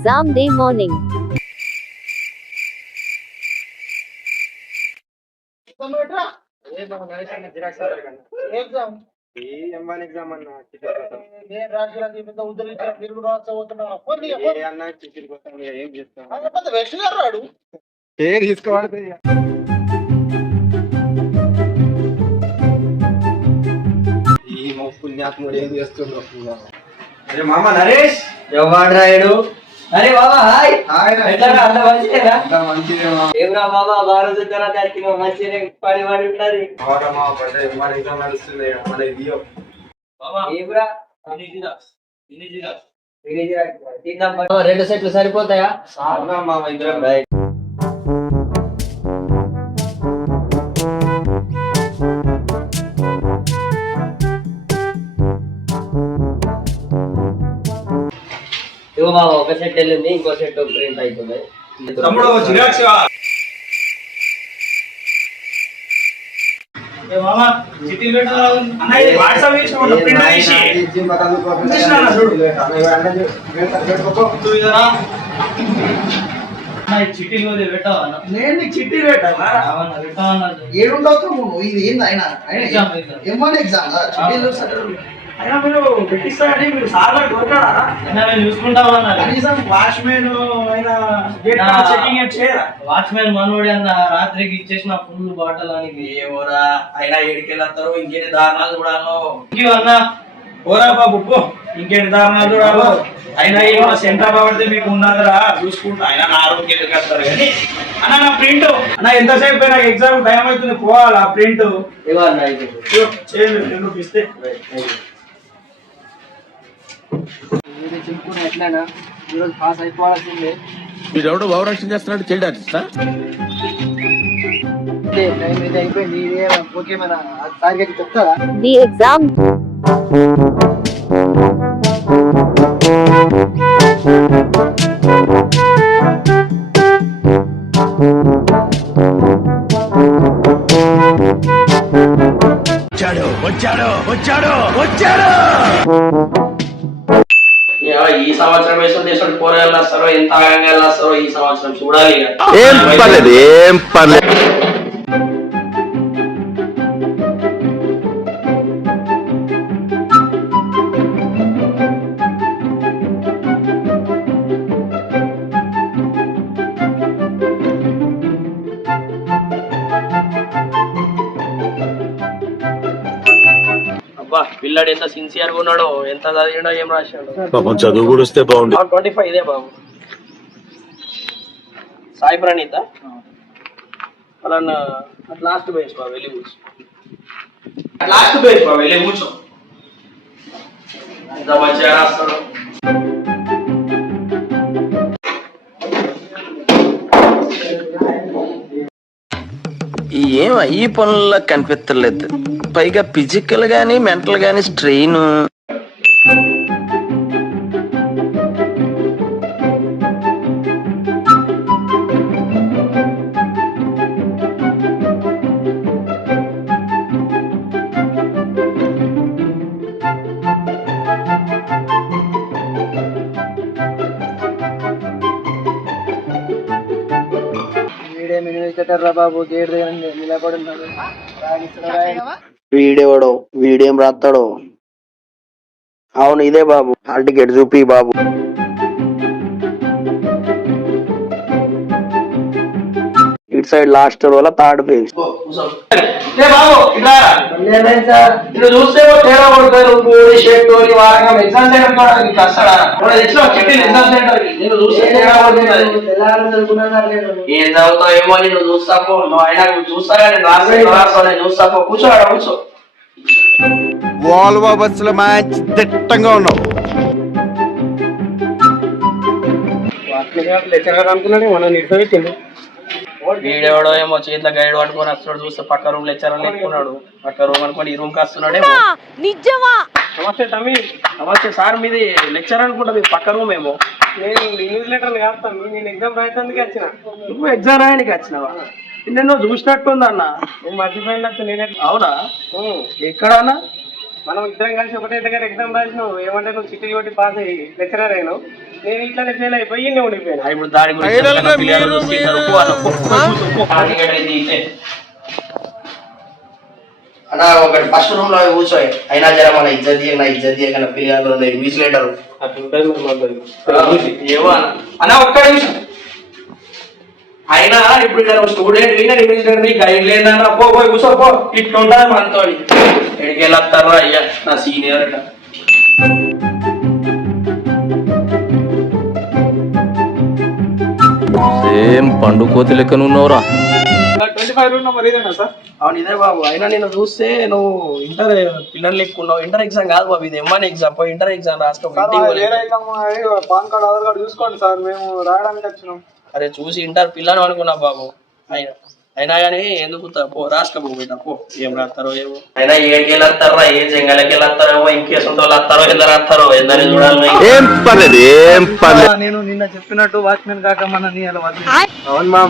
exam day morning. తీసుకోవాలి ఇక. ఈ మా పుణ్యాత్ముడు ఏం చేస్తుండో అరే మామ నరేష్ ఎవడు రాయుడు అరే బాబా హాయ్. ఎట్లా అంత మంచిదేనా? ఏమరా బాబా బాగా చూద్దారా దానికి నువ్వు మంచిగా పని పడి ఉంటది. ఏమరా. రెండు సెట్లు సరిపోతాయా? ఇద్దరం. ఇగో ఒక సెట్ వెళ్ళింది ఇంకో సెట్ ప్రింట్ అవుతుంది తమ్ముడు జిరాక్స్ చిట్టి పెట్టావా. ఏడుండవు ఇది ఏంది ఆయన ఎగ్జామ్, ఎగ్జామ్. ఎమ్మని ఎగ్జామ్ చిట్టీలు సరే అయినా మీరు పెట్టిస్తారని మీరు సార్లు దొరకడా అయినా నేను చూసుకుంటావా. కనీసం వాచ్మెన్ అయినా గేట్ నా- చెకింగ్ ఏం చేయరా? వాచ్మెన్ మనోడి అన్న రాత్రికి ఇచ్చేసిన ఫుల్ బాటల్ అని ఏమోరా అయినా ఏడికెళ్ళారు ఇంకేంటి దారుణాలు చూడాలో. ఇంకో అన్న ఓరా బాబు ఇంకేంటి దారుణాలు చూడాలో. అయినా ఏమో సెంటర్ పడితే మీకు ఉన్నదిరా చూసుకుంటా. అయినా నా రూమ్కి ఎందుకు వస్తారు కానీ. అన్న నా ప్రింట్. అన్న ఎంతసేపు నాకు ఎగ్జామ్ టైం అవుతుంది పోవాలి ఆ ప్రింట్ ఇది చేయండి రెండు చింపుకుని ఎట్లానా ఈరోజు పాస్ అయిపోవాల్సిందే వీడెవడో భావరక్షణ చేస్తున్నాడు చైల్డ్ ఆర్టిస్టా టైం అయితే అయిపోయింది. ఇదే ఓకే మన టార్గెట్ చెప్తారా? The exam పర్లేదు ఏం పర్లేదు. అబ్బా పిల్లాడు ఎంత సిన్సియర్గా ఉన్నాడో ఎంత చదివిండో ఏం రాశాడు? పాపం చదువు కూడా వస్తే బాగుంది ట్వంటీ ఫైవ్ ఇదే బాబు. సాయి ప్రణీత. అలా లాస్ట్ బేస్ బాబు వెళ్ళి కూర్చో. లాస్ట్ బేస్ బాబు వెళ్ళి కూర్చో. ఎంత మంచిగా రాస్తాడు. ఏం ఈ పనుల్లో కనిపించలేదు పైగా ఫిజికల్ గానీ మెంటల్ గానీ స్ట్రెయిన్ రా బాబు గేట్ దగ్గర నిలబడి ఉన్నాడు వీడెవడో? వీడేం రాస్తాడో? అవును ఇదే బాబు. హాల్ టికెట్ చూపి బాబు. ఏం చదువుతావు? ఏమో చూస్తాపో. నువ్వు అయినా నేను చూస్తాపో. కూర్చో ఆడ కూర్చో. వాల్వో బస్సులో మంచి దిట్టంగా ఉన్నావు. అనుకున్నాడు మనం వీడెవడో ఏమో చేతిలో గైడ్ పట్టుకొని వస్తున్నాడు చూస్తే పక్క రూమ్ లెక్చర్ ఎక్కున్నాడు పక్క రూమ్ అనుకొని ఈ రూమ్కి వస్తున్నాడేమో నమస్తే తమ్మి. నమస్తే సార్ మీది లెక్చర్ అనుకుంటా మీ పక్క రూమ్ ఏమో. నేను న్యూస్ లెటర్ కాదు నేను ఎగ్జామ్ రాయటానికి వచ్చిన. నువ్వు ఎగ్జామ్ రాయడానికి వచ్చినావా? నిన్ను చూసినట్టుంది అన్న నేను మర్చిపోయినట్టు నేనే అవునా? ఎక్కడన్నా? మనం ఇద్దరం కలిసి ఒకటే దగ్గర ఎగ్జామ్ రాసినావు ఏమంటే నువ్వు చిట్టి కొట్టి పాస్ అయ్యి లెక్చరర్ అయినావు. నేను ఇట్లా ఫెయిల్ అయిపోయి ఇన్నే ఉండిపోయాను. ఇప్పుడు దాని అన్న, ఒకటి ఫస్ట్ రూమ్లో కూర్చోయి. అయినా జర మన ఇజ్జత్ నా ఇజ్జత్ చేయగల పిల్లలు ఉన్నాయి విసిలేటరు ఏమో అన్న. అన్న ఒక్క నిమిషం. అయినా ఇప్పుడు ఇక్కడ స్టూడెంట్ నేను ఇన్వెస్టర్ నీ గైడ్ లేదన్న పో పోయి కూర్చో పో. ఇట్లా ఉంటుంది మనతో. ఎడికి వెళ్ళొస్తారో అయ్యా? నా సీనియర్ ఇట్లా సేమ్ పండు కోతి లెక్కన ఉన్నవరా. ట్వంటీ ఫైవ్ రూమ్ నెంబర్ ఇదేనా సార్? అవును ఇదే బాబు. అయినా నేను చూస్తే నువ్వు ఇంటర్ పిల్లలు ఎక్కున్నావు ఇంటర్ ఎగ్జామ్ కాదు బాబు ఇది ఎమ్మాన్ ఎగ్జామ్ పోయి ఇంటర్ ఎగ్జామ్ రాసుకో. పాన్ కార్డ్ ఆధార్ కార్డు చూసుకోండి సార్. మేము రాయడానికి వచ్చినాం. అరే చూసి ఇంటర్ పిల్లను అనుకున్నా బాబు. అయినా అయినా కానీ ఎందుకు పో రాసుకో బిడ్డ పో. ఏం రాస్తారో ఏమో. అయినా ఏడికి వెళ్ళొస్తారా ఏ జంగలకి వెళ్ళొస్తారో ఇంకేసం వాళ్ళు వస్తారో ఎందరు వస్తారో ఎందరు చూడాలి ఏం పర్లేదు ఏం పర్లేదు. నేను నిన్న చెప్పినట్టు వాచ్మెన్ కాక మన నీ అలా అవును మా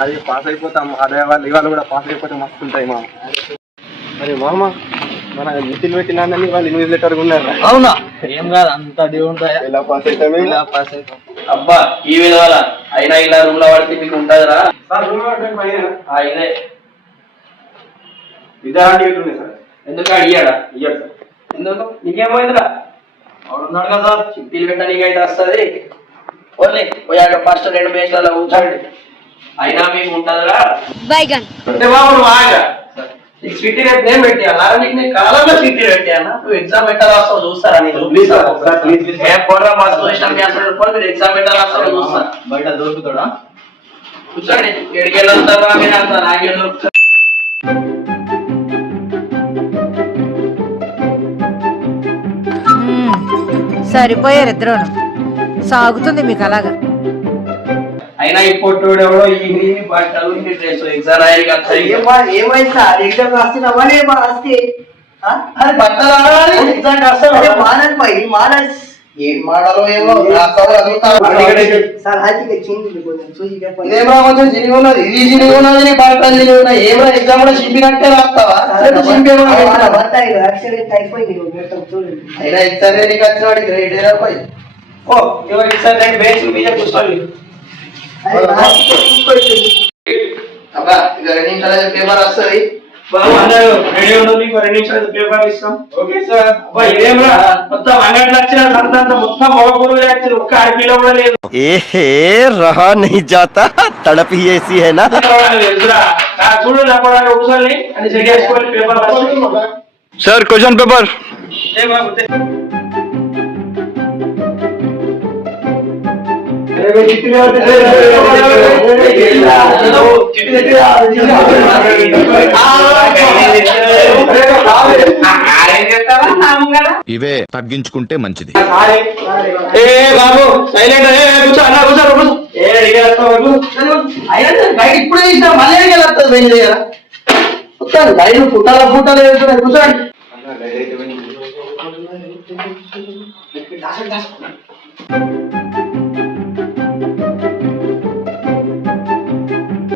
అది పాస్ అయిపోతాం. అదే వాళ్ళు ఇవాళ కూడా పాస్ అయిపోతే మస్తు ఉంటాయి మా మరి మామ మన మితిలు పెట్టిన వాళ్ళు ఇన్విజిలేటర్ ఉన్నారు అవునా? ఏం కాదు అంత దేవుడు ఇలా పాస్ అయితే ఇలా పాస్ అవుతాం అబ్బా ఈ విధవాల అయినా ఇలా రూమ్లో పడితే మీకు ఉంటదిరా? సార్ రూమ్ ఆ, ఇదే. విధానాలు ఉన్నాయి సార్. ఎందుకు అడిగాడా ఇయ్యాడు? సార్. ఎందుకు? నీకేమైందిరా? అవునున్నాడు కదా సార్. చిట్టీలు పెట్ట నీకైతే వస్తుంది. ఓన్లీ పోయాక ఫస్ట్ రెండు బేస్లలో కూర్చోండి. అయినా మీకు ఉంటదిరా? Baigan. అంటే బాబు నువ్వు ఆగా నీకు చిట్టి రేపు నేను పెట్టాలా నీకు నేను కాలంలో చిట్టి పెట్టానా నువ్వు ఎగ్జామ్ పెట్టా రాస్తావు చూస్తారా నీకు. ఏం పోరా మా సొల్యూషన్ క్యాన్సర్ కూడా మీరు ఎగ్జామ్ పెట్టా రాస్తావు చూస్తా. బయట దొరుకుతాడా? కూర్చోండి ఎడికి వెళ్ళొస్తారా మీరు అంత నాకే దొరుకుతారు సరిపోయారు ఇద్దరు సాగుతుంది మీకు అలాగా. అయినా ఈ పొట్టుడు ఎవడో ఈ గ్రీన్ బట్టలు ఈ డ్రెస్ ఎగ్జామ్ అయ్యి ఏమైంది సార్ ఎగ్జామ్ రాస్తున్నావా రాస్తే అది బట్టలు ఆడాలి. ఎగ్జామ్ రాస్తావు మానల్ పై మానల్ ఏం మాడాలో ఏమో రాస్తావో సార్ హాయిగా చింది కొంచెం చూసి ఇదేమో కొంచెం జినిగి ఉన్నది? ఇది జినిగి ఉన్నది నీ బట్టలు జినిగి ఉన్నాయి. ఏమో ఎగ్జామ్ కూడా చింపినట్టే రాస్తావా? లేకపోతే చింపేమో పెట్టినావా? యాక్సిడెంట్ అయిపోయింది చూడండి. అయినా ఎగ్జామ్ నీకు వచ్చినాడు గ్రేడ్ ఏదో పోయి ఓ ఇవ్వ ఎగ్జామ్ రేపు బేస్ మీద కూర్చోండి. అబ్బా ఇక రెండు నిమిషాలు పేపర్ వస్తుంది బాబు అన్నారు రెడీ ఏహే రహా నహీ జాతా తడపి ఏసి సార్ క్వశ్చన్ పేపర్ ఇవే తగ్గించుకుంటే మంచిది. ఏ బాబు సైలెంట్ ఏ కూర్చో అన్న బయట ఇప్పుడే తీసిన మళ్ళీ అడిగేస్తుంది బయట దగ్గర? కూర్చోండి బయట పుట్టాల కూర్చోండి.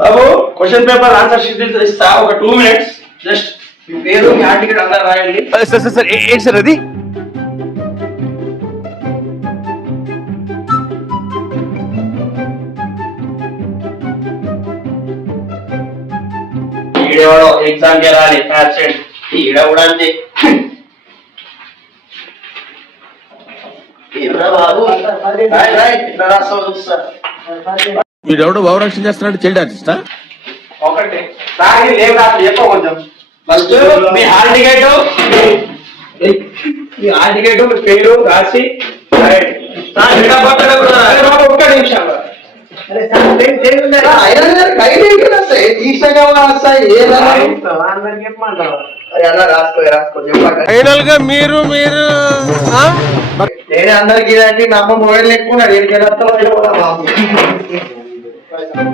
బాబు క్వశ్చన్ పేపర్ ఆన్సర్ షీట్ ఇస్తా ఒక టూ మినిట్స్ జస్ట్ మీ పేరు మీ టికెట్ అందరు రాయండి. సార్ సార్ సార్ ఏంటి సార్ అది? ఈడెవడో ఎగ్జామ్కి రాలి అబ్సెంట్ ఈడ కూడా అంతే. ఏమరా బాబు? రాయ్ రాయ్ ఇట్లా రాస్తావు చూస్తా వీడెవడో భావరక్షణ చేస్తున్నాడు చైల్డ్ ఆర్టిస్టా ఒకటి. లేవు చెప్పు కొంచెం. ఫస్ట్ మీ హాల్ టికెట్ మీ హాల్ టికెట్ మీ పేరు రాసి ఒక్క నిమిషం. ఫైనల్గా మీరు మీరు నేను అందరికి ఇదండి మా అమ్మ మొబైల్ తెలియదు బాబు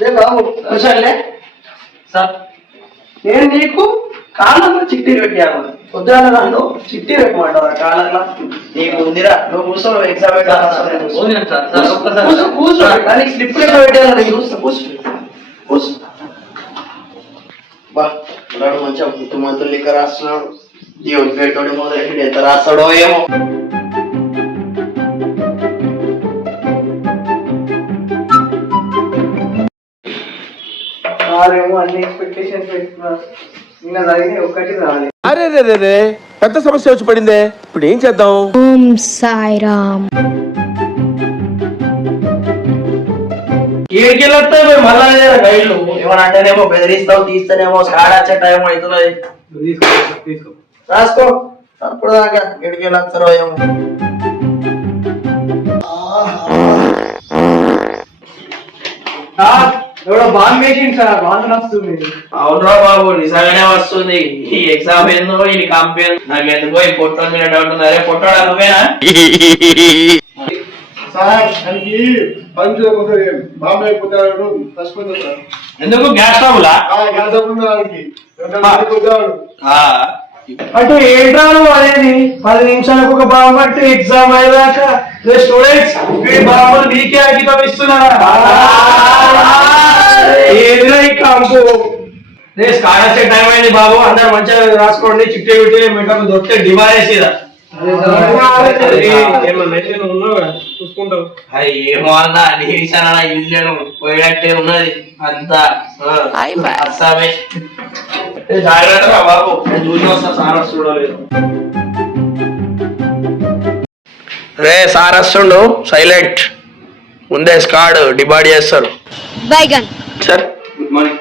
లే బాబు కూర్చోలే సార్. నేను నీకు కాళ్ళలో చిట్టి పెట్టాను. పొద్దున నన్ను చిట్టి పెట్టమంటావు కాలంలో నీకు ఉందిరా. నువ్వు కూర్చో ఎగ్జామ్ కూర్చో. కూర్చో దానికి స్లిప్ పెట్టాను. చూస్తా కూర్చో. కూర్చో. బా ఉన్నాడు మంచిగా ముత్తు మంతులు లెక్క రాస్తున్నాడు దేవుడి పేరుతోటి మొదలెట్టి ఎంత రాస్తాడో ఏమో. వారేమో అన్ని ఎక్స్పెక్టేషన్స్ పెట్టుకున్నారు. నిన్న జరిగిన ఒక్కటి రాలేదు అరే రే రే పెద్ద సమస్య వచ్చి పడిందే. ఇప్పుడు ఏం చేద్దాం? వెళ్ళొస్తాయి పోయి మళ్ళా గైడ్లు ఏమన్నా అంటేనేమో బెదిరిస్తావు తీస్తేనేమో స్కాడ్ వచ్చే టైం అవుతున్నది. రాసుకో. అప్పుడు దాకా ఎడికి వెళ్ళొస్తారో ఏమో ఎవడో బాంబు వేసింది సార్ వాసన వస్తుంది అవునరా బాబు నిజంగానే వస్తుంది. ఈ ఎగ్జామ్ ఏందో ఈ కంపెనీ నాకు ఎందుకో ఈ పొట్టో మీద డౌట్ ఉంది. అరే పొట్టోడా సార్ దానికి పంచు ఒకసారి బాంబే అయిపోతాడు చచ్చిపోతాడు సార్? ఎందుకు? గ్యాస్ స్టవ్లా? దానికి అయిపోతాడు అటు అనేది పది నిమిషాలకు ఒక బాంబు అంటే ఎగ్జామ్ అయ్యేదాకా. స్టూడెంట్స్ వీడి బాంబులు కంపు? రే వచ్చే టైం అయింది బాబు. అందరు మంచిగా రాసుకోండి. చిట్టి విట్టి మీకు దొరికితే డిమారేసిదా చూసుకుంటావు ఏమో అన్నా నీసానా ఇల్లు పోయినట్టే ఉన్నది. అంతా. అస్సామే. ఏ జాగ్రత్తగా బాబు. నేను చూసి వస్తా సార్ రే సార్ వస్తుండు. సైలెంట్. ముందే స్కాడ్ డిబాడ్ చేస్తారు. బైగన్ సార్? Good morning.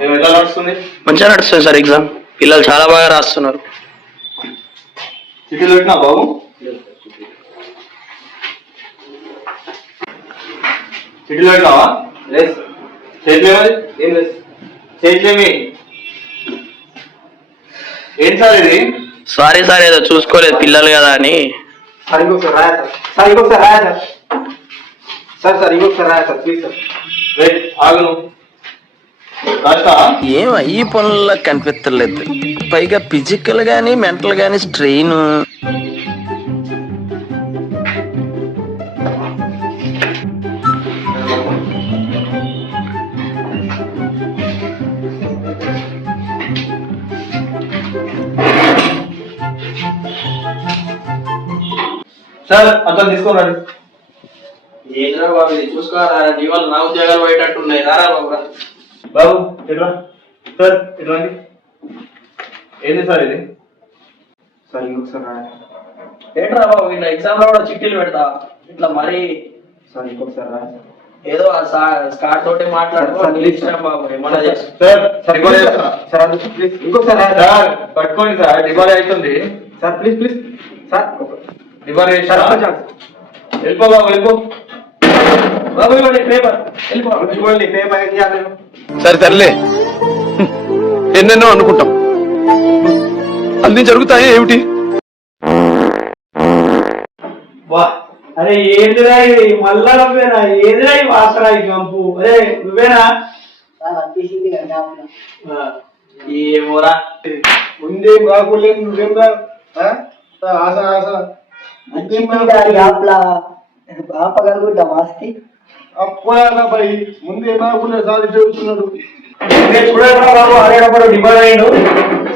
మేము ఎలా నడుస్తుంది? మంచిగా నడుస్తుంది సార్ ఎగ్జామ్. పిల్లలు చాలా బాగా రాస్తున్నారు. చిటీలు పెట్టినా బాబు? చిటీలు పెట్టినావా? లేదు చేయట్లేమది ఏం లేదు. చేయట్లేమి ఏంటి సార్ ఇది? సారీ సార్ ఏదో చూసుకోలేదు పిల్లలు కదా అని. సార్ ఇంకొకసారి రాయా సార్. సార్ ఇంకొకసారి రాయా సార్. సార్ సార్ ఇంకొకసారి రాయా సార్ ప్లీజ్ సార్. రేట్ ఆగను ఏం ఈ పనుల్లో కనిపించలేదు పైగా ఫిజికల్ గానీ మెంటల్ గానీ స్ట్రెయిన్ సార్ అంతా తీసుకోరండి ఏంద్రా బాబు ఇది చూసుకోరా? నీ వల్ల నా ఉద్యోగాలు పోయేటట్టు ఉన్నాయి. రారా బాబు. బాబు ఎట్లా సార్ ఎట్లాంటి ఏంది సార్ ఇది? సార్ ఇంకొకసారి రాయా ఏంట్రా బాబు ఇట్లా ఎగ్జామ్లో కూడా చిట్టీలు పెడతా. ఇట్లా మరి సార్ ఇంకొకసారి సార్ ఏదో ఆ సా- స్కాట్ తోటి మాట్లాడుకో నీ ఇష్టం బాబు ఏమన్నా చేసు సార్ సార్ చేస్తున్నా. సార్ అది ప్లీజ్ ఇంకొకసారి సార్ పట్టుకోండి సార్ డిబారీ అవుతుంది. సార్ ప్లీజ్ ప్లీజ్ సార్ ఒక- సార్? ఒక్క ఛాన్స్. వెళ్ళిపో బాబు వెళ్ళిపో. బాబు ఇవ్వండి పేపర్ వెళ్ళిపో. ఇవ్వండి పేపర్ ఏం చేయాలి? సరే సర్లే. ఎన్నెన్నో అనుకుంటాం. అన్ని జరుగుతాయి ఏమిటి? వా అరే ఏందిరా ఇది? మళ్ళా నువ్వేనా? ఏందిరా ఈ వాసన ఈ కంపు అరే నువ్వేనా? ఏమోరా. ముందేం రాకూడలేదు నువ్వేం రా? ఆ? ఆశ ఆశ ముందేం చెబుతున్నాడు. బాబు డిమాండ్ అయ్యిండు.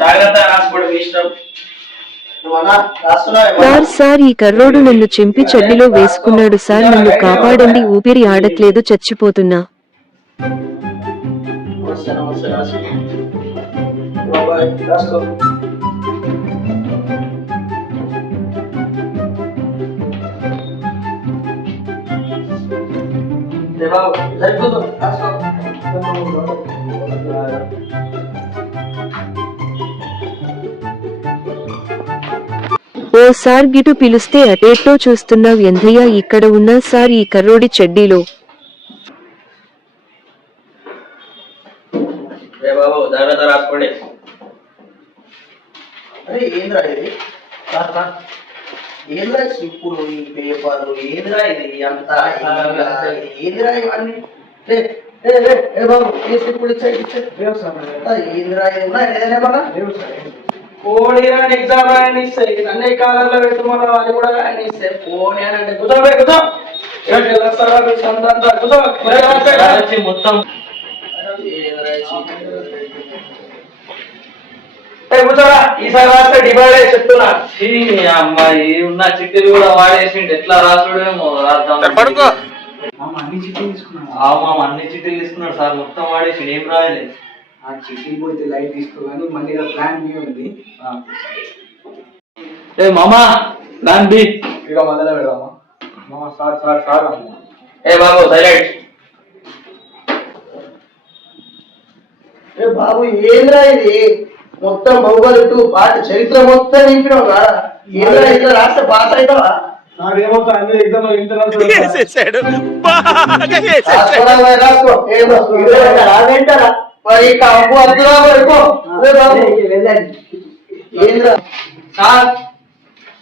జాగ్రత్త రాసుకోవడం ఇష్టం. సార్ సార్ ఈ కర్రోడు నన్ను చింపి చెడ్డిలో వేసుకున్నాడు సార్ నన్ను కాపాడండి ఊపిరి ఆడట్లేదు చచ్చిపోతున్నా. నమస్తే నమస్తే రాసుకో. బాబు ఓ సార్ గిటు పిలుస్తే అటేటో చూస్తున్నావ్ ఎంధయ్య ఇక్కడ ఉన్నా సార్ ఈ కర్రోడి చెడ్డీలో. ఏ బాబు జాగ్రత్త రాసుకోండి. అరే ఏంద్రా ఇది? రా, రా. ఏంద్రా ఈ స్లిప్పులు ఈ పేపర్లు ఏంద్రా ఇది అంతా ఏంద్రా? ఇవన్నీ? ఏ, బాబు ఏ ఇచ్చాయి? ఏంద్రా ఇది ఏదైనా ఏమన్నా పోనీ అని ఎగ్జామ్ రాయని ఇస్తాయి అన్ని కాలంలో పెట్టుకున్నావు అది కూడా రాయని ఇస్తాయి పోనీ అని అంటే మొత్తం. కూర్చోరా ఈసారి రాస్తే డివైడ్ అయ్యి చెప్తున్నా అమ్మాయి ఉన్న చిట్టీలు కూడా వాడేసిండు. ఎట్లా రాసుడేమో పడుకో. మామ అన్ని మామ చిట్టీలు తీసుకున్నాడు. సార్ మొత్తం వాడేసిండు. ఏం రాయలేదు ఆ చిట్టి పోతే లైట్ తీసుకోగానే మళ్ళీ ప్లాన్ బి ఉంది. ఏ మామ దాని బి ఇక మొదలు పెడదామా? మామ సార్ సార్ సార్ ఏ బాబు సైలెంట్ ఏ బాబు ఏంద్రా ఇది మొత్తం భౌగోళిక పాట చరిత్ర మొత్తం నింపినావు కదా ఇట్లా రాస్తే పాస్ అవుతావా నాకేమో అన్ని ఎగ్జామ్ మరి కాపు సార్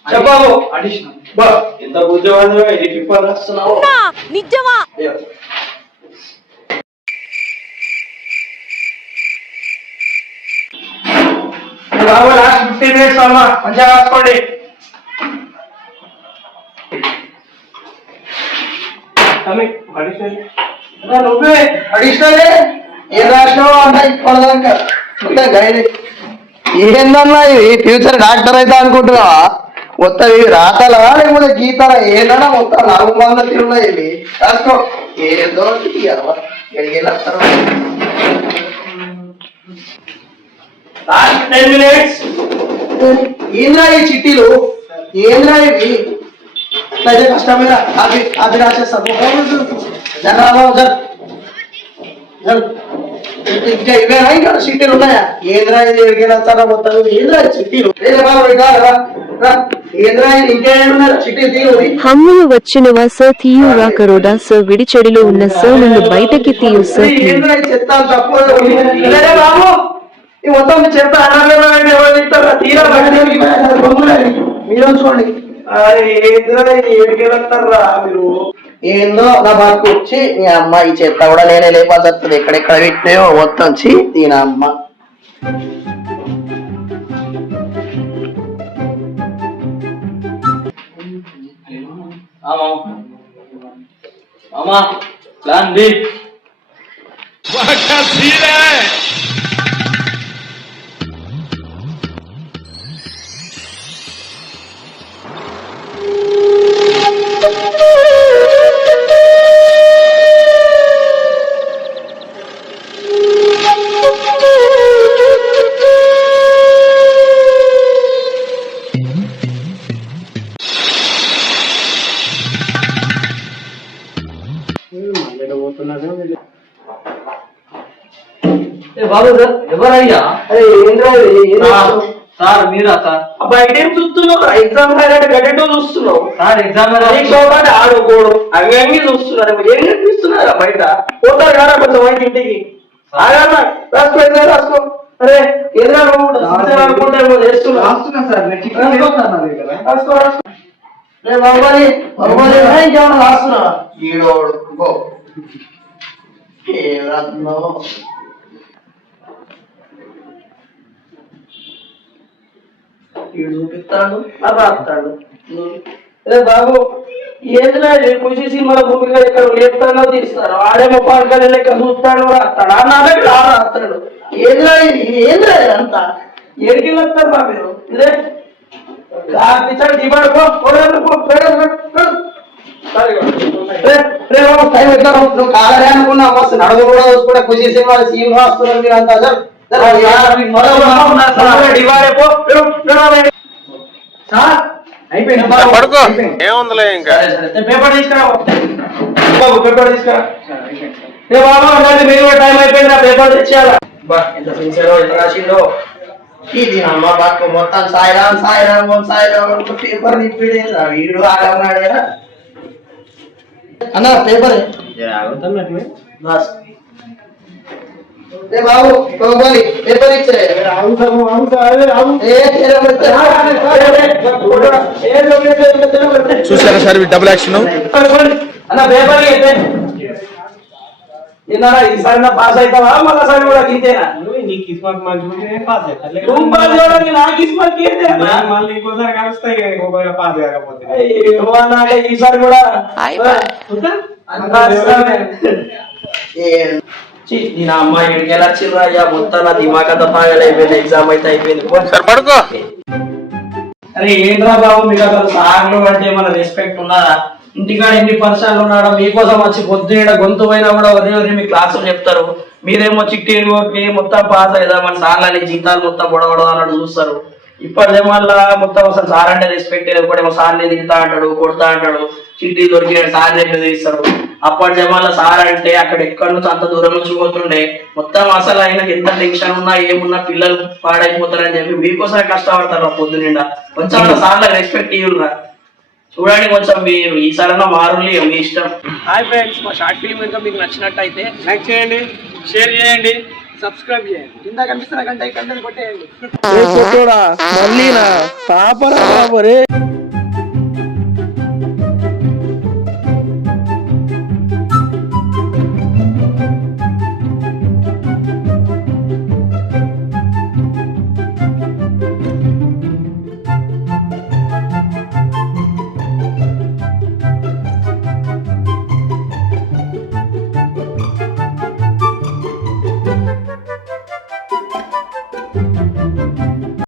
చెప్పావు. అడిషనల్. ఎంత ఇది పిప్పలు రాస్తున్నావు అయ్యో. ఏ బాబు లాస్ట్ ఫిఫ్టీన్ మినిట్స్ అమ్మా మంచిగా రాసుకోండి. నువ్వే అడిషనలే? ఏం రాసినావు అంటే ఇప్పటిదాకా మొత్తం గైడ్. ఏందన్నా ఇది? ఫ్యూచర్ డాక్టర్ అయితే అనుకుంటున్నావా? మొత్తం ఇవి రాతలా లేకపోతే గీతలా? ఏందన్నా మొత్తం నాలుగు వందల తిరుగున్నాయి ఇవి రాసుకో. ఏదో లాస్ట్ టెన్ మినిట్స్ ఏంద్రా ఈ చిట్టీలు? ఏంద్రా ఇవి? అయితే కష్టమైన అవి అవి రాసేస్తాను జనరాబాబు జర్ జర్ ఇంకా ఇవేనా ఇంకా చిట్టీలు ఉన్నాయా? ఏంద్రా ఇది ఎడికెళ్ళారా మొత్తం ఏంద్రా చిట్టీలు? రా, రా. హమ్ములు వచ్చినవా సర్ తీయురా కరోడా సర్ విడిచెడిలో ఉన్న సర్ నన్ను బయటకి తీయు సర్ ప్లీజ్ ఏంద్రా ఈ మొత్తం చెత్త అనాథమైన ఎవరు ఇస్తారా తీరా మీరు చూడండి. ఏడికెళ్ళారా మీరు? ఏందో నా బాకు వచ్చి మీ అమ్మ ఈ చెత్త కూడా నేనే లేపాల్సి వస్తుంది ఎక్కడెక్కడ పెట్టినాయో మొత్తం వచ్చి దీని అమ్మ. ఆ మామ. మామ ప్లాన్ బి ఏ బాబు సార్ ఎవరయ్యా అరే ఏంద్రా ఇది ఏం సార్, సార్ మీరా సార్ బయట ఏం చూస్తున్నావు ఎగ్జామ్ గడ్డటో చూస్తున్నావు సార్ ఎగ్జామ్ ఆడుకోడు అవి అన్ని చూస్తున్నారు ఏం కనిపిస్తున్నారా బయట పోతారు కదా కొంచెం బయట ఇంటికి ఆగమ్మా రాసుకో ఏదో రాసుకో అరే ఏదైనా నువ్వు సిన్సియర్ అనుకుంటే ఏమో చేస్తున్నావు రాస్తున్నా సార్ రాసుకో రాసుకో రే ఈడోడు గో రత్నం ఈడు చూపిస్తాడు అది రాస్తాడు అరే బాబు ఏదినా కృషి సినిమాల భూమిగా ఇక్కడ లేపుతానో తీస్తారు ఆడేమో పాలకాయ లెక్క చూస్తాడు రాస్తాడు ఆ నా ఆ రాస్తాడు ఏంద్రా ఇది ఏంద్రా ఇదంతా. ఎడికి వస్తారు బా మీరు? ఇదే? పిచ్చర్ డిమాండ్ పో పోరాడు, పో పోరాడు, పోరాడు. రే రే బాబు టైం ఎట్లా? నువ్వు కాలరే అనుకున్నావు మస్తు నడుము కూడా చూసుకుంటే ఖుషి సినిమా సీన్ వస్తున్నారు మీరు అంతా సార్. పడుకో. ఏముందిలే ఇంకా? సరే, సరే. పేపర్ తీసుకురా బాబు. పేపర్ తీసుకురా. ఏ బాబు అన్నది మీరు కూడా టైం అయిపోయింది ఆ పేపర్ తెచ్చేయాలా? బా ఎంత సిన్సియర్ ఎంత రాసిందో. ఇది అమ్మ బాకు మొత్తం సాయిరామ్ సాయిరామ్ సాయిరామ్ పేపర్ నిప్పిడే వీడు కదా అన్న పేపర్. బస్ ఏ బాబు పేపర్ ఇచ్చే. చూసారా సార్ డబుల్ యాక్షన్ అన్న పేపర్ ఈసారి పాస్ అవుతావా? మళ్ళీసారి కూడా గీతేనా? నీ కిస్మత్ మంచిగా పాస్ నువ్వు పాస్ నా కిస్మత్ మళ్ళీ ఇంకోసారి కలుస్తాయి కానీ ఒకవేళ పాస్ కాకపోతే. ఈసారి కూడా. నేను అమ్మాయి ఇక్కడికి ఎలా వచ్చిర్రా అయ్యా మొత్తం నా దిమాగ్ అంతా పాగలు అయిపోయింది ఎగ్జామ్ అయితే అయిపోయింది. పడుకో. అరే ఏంట్రా బాబు మీకు అసలు సార్లు అంటే మన రెస్పెక్ట్ ఉన్నదా ఇంటికాడ ఎన్ని పరిచయాలు ఉన్నాడో మీకోసం వచ్చి పొద్దున గొంతు పోయినా కూడా ఒరే మీ క్లాసులు చెప్తారు. మీరేమో చిట్టి కొట్టి మొత్తం పాస్ అయ్యా మన సార్లని జీతాలు మొత్తం గొడవడం అన్నట్టు చూస్తారు. ఇప్పటిదే మళ్ళా మొత్తం అసలు సార్ అంటే రెస్పెక్ట్ ఒకటేమో సార్ని తింటా అంటాడు కొడతా అంటాడు. చిట్టి దొరికిన సార్ దగ్గర తీస్తారు. అప్పటి జమాల సార్ అంటే అక్కడ ఎక్కడి నుంచి అంత దూరం నుంచి పోతుండే. మొత్తం అసలు ఆయనకి ఎంత టెన్షన్ ఉన్నా ఏమున్నా పిల్లలు పాడైపోతారని చెప్పి మీకోసమే కష్టపడతారు రా పొద్దునిండా కొంచెం సార్లకు రెస్పెక్ట్ ఇవ్వరా చూడండి కొంచెం మీరు ఈసారైనా మారులే మీ ఇష్టం. హాయ్ ఫ్రెండ్స్ మా షార్ట్ ఫిల్మ్ ఇంకా మీకు నచ్చినట్టయితే లైక్ చేయండి. షేర్ చేయండి. సబ్స్క్రైబ్ చేయండి. కింద కనిపిస్తున్న గంట ఈ గంటని కొట్టేయండి. మళ్ళీ నా పాపరా బాబు